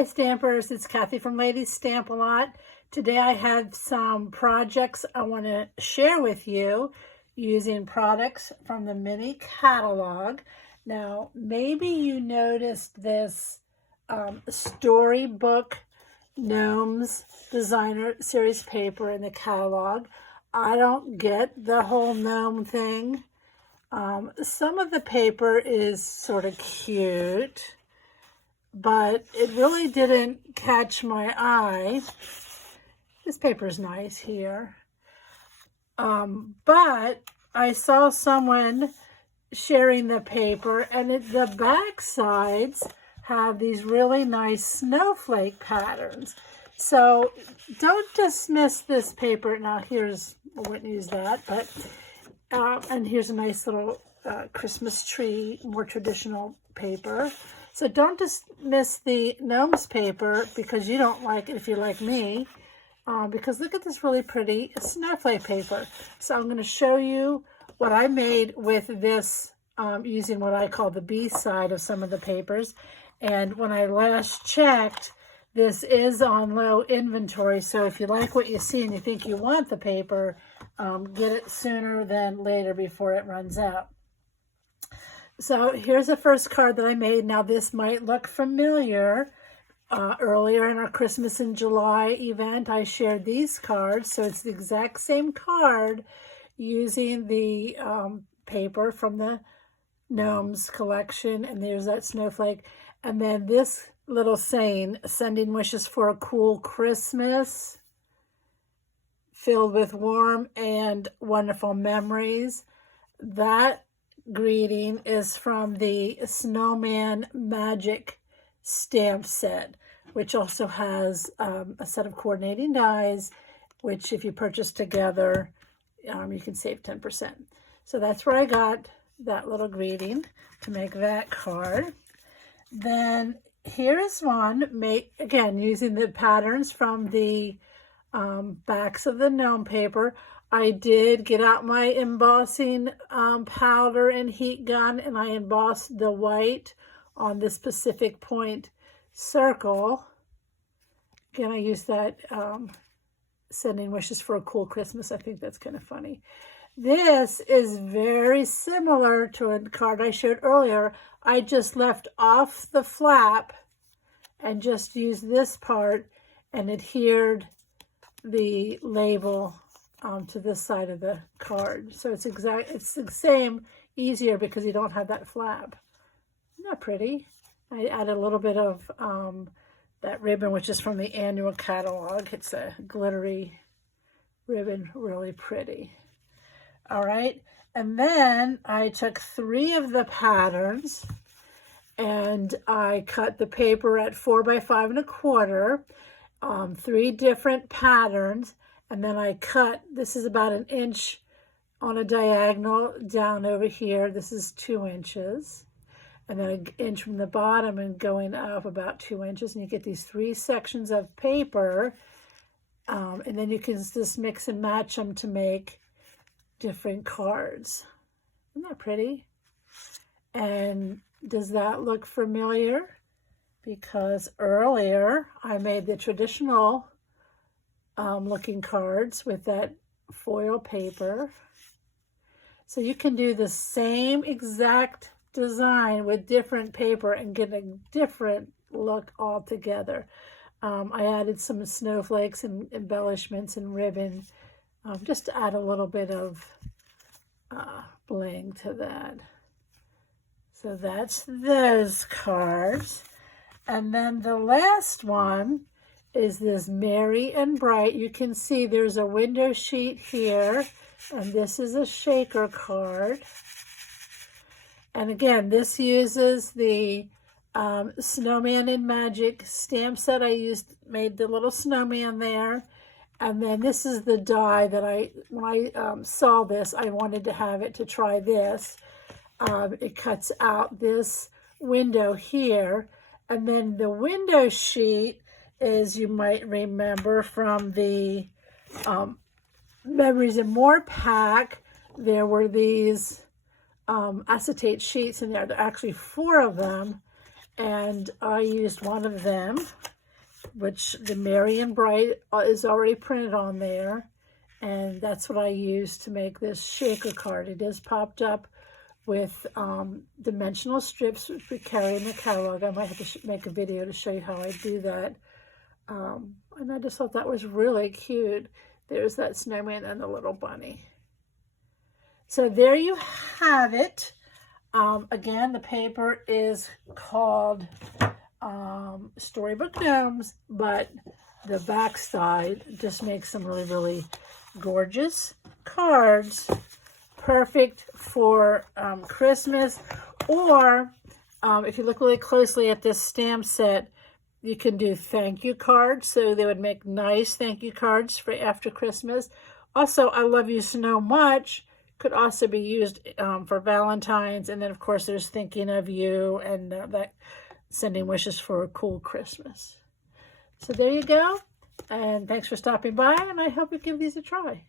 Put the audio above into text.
Hi Stampers, it's Kathy from Ladies Stamp a Lot. Today I have some projects I want to share with you using products from the mini catalog. Now maybe you noticed this Storybook Gnomes Designer Series paper in the catalog. I don't get the whole gnome thing. Some of the paper is sort of cute, but it really didn't catch my eye. This paper is nice here. But I saw someone sharing the paper, and the back sides have these really nice snowflake patterns. So don't dismiss this paper. Now here's, I wouldn't use that, but, and here's a nice little Christmas tree, more traditional paper. So don't dismiss the gnomes paper because you don't like it if you're like me, because look at this really pretty snowflake paper. So I'm going to show you what I made with this using what I call the B side of some of the papers. And when I last checked, this is on low inventory. So if you like what you see and you think you want the paper, get it sooner than later before it runs out. So here's the first card that I made. Now this might look familiar. Earlier in our Christmas in July event, I shared these cards. So it's the exact same card using the paper from the Gnomes collection. And there's that snowflake. And then this little saying, sending wishes for a cool Christmas filled with warm and wonderful memories. That greeting is from the Snowman Magic stamp set, which also has a set of coordinating dies, which if you purchase together, you can save 10%. So that's where I got that little greeting to make that card. Then here is one made, again, using the patterns from the backs of the gnome paper. I did get out my embossing powder and heat gun, and I embossed the white on this specific point circle. Again, I used that sending wishes for a cool Christmas. I think that's kind of funny. This is very similar to a card I showed earlier. I just left off the flap and just used this part and adhered the label to this side of the card. So it's the same, easier because you don't have that flap. Isn't that pretty? I added a little bit of that ribbon, which is from the annual catalog. It's a glittery ribbon, really pretty. All right, and then I took 3 of the patterns and I cut the paper at 4 by 5 1/4, 3 different patterns. And then I cut, this is about 1 inch on a diagonal down over here. This is 2 inches. And then 1 inch from the bottom and going up about 2 inches. And you get these 3 sections of paper. And then you can just mix and match them to make different cards. Isn't that pretty? And does that look familiar? Because earlier I made the traditional looking cards with that foil paper. So you can do the same exact design with different paper and get a different look altogether. I added some snowflakes and embellishments and ribbon just to add a little bit of bling to that. So that's those cards. And then the last one is this Merry and Bright. You can see there's a window sheet here, and this is a shaker card. And again, this uses the Snowman and Magic stamp set. Made the little snowman there. And then this is the die that when I saw this, I wanted to have it to try this. It cuts out this window here. And then the window sheet is, you might remember from the Memories and More pack, there were these acetate sheets in there. There are actually 4 of them, and I used one of them which the Merry and Bright is already printed on there. And that's what I used to make this shaker card. It is popped up with dimensional strips, which we carry in the catalog. I might have to make a video to show you how I do that. And I just thought that was really cute. There's that snowman and the little bunny. So there you have it. Again, the paper is called Storybook Gnomes, but the back side just makes some really, really gorgeous cards. Perfect for Christmas, or if you look really closely at this stamp set, you can do thank you cards. So they would make nice thank you cards for after Christmas. Also, I love you so much could also be used for Valentine's. And then, of course, there's thinking of you and that sending wishes for a cool Christmas. So there you go. And thanks for stopping by. And I hope you give these a try.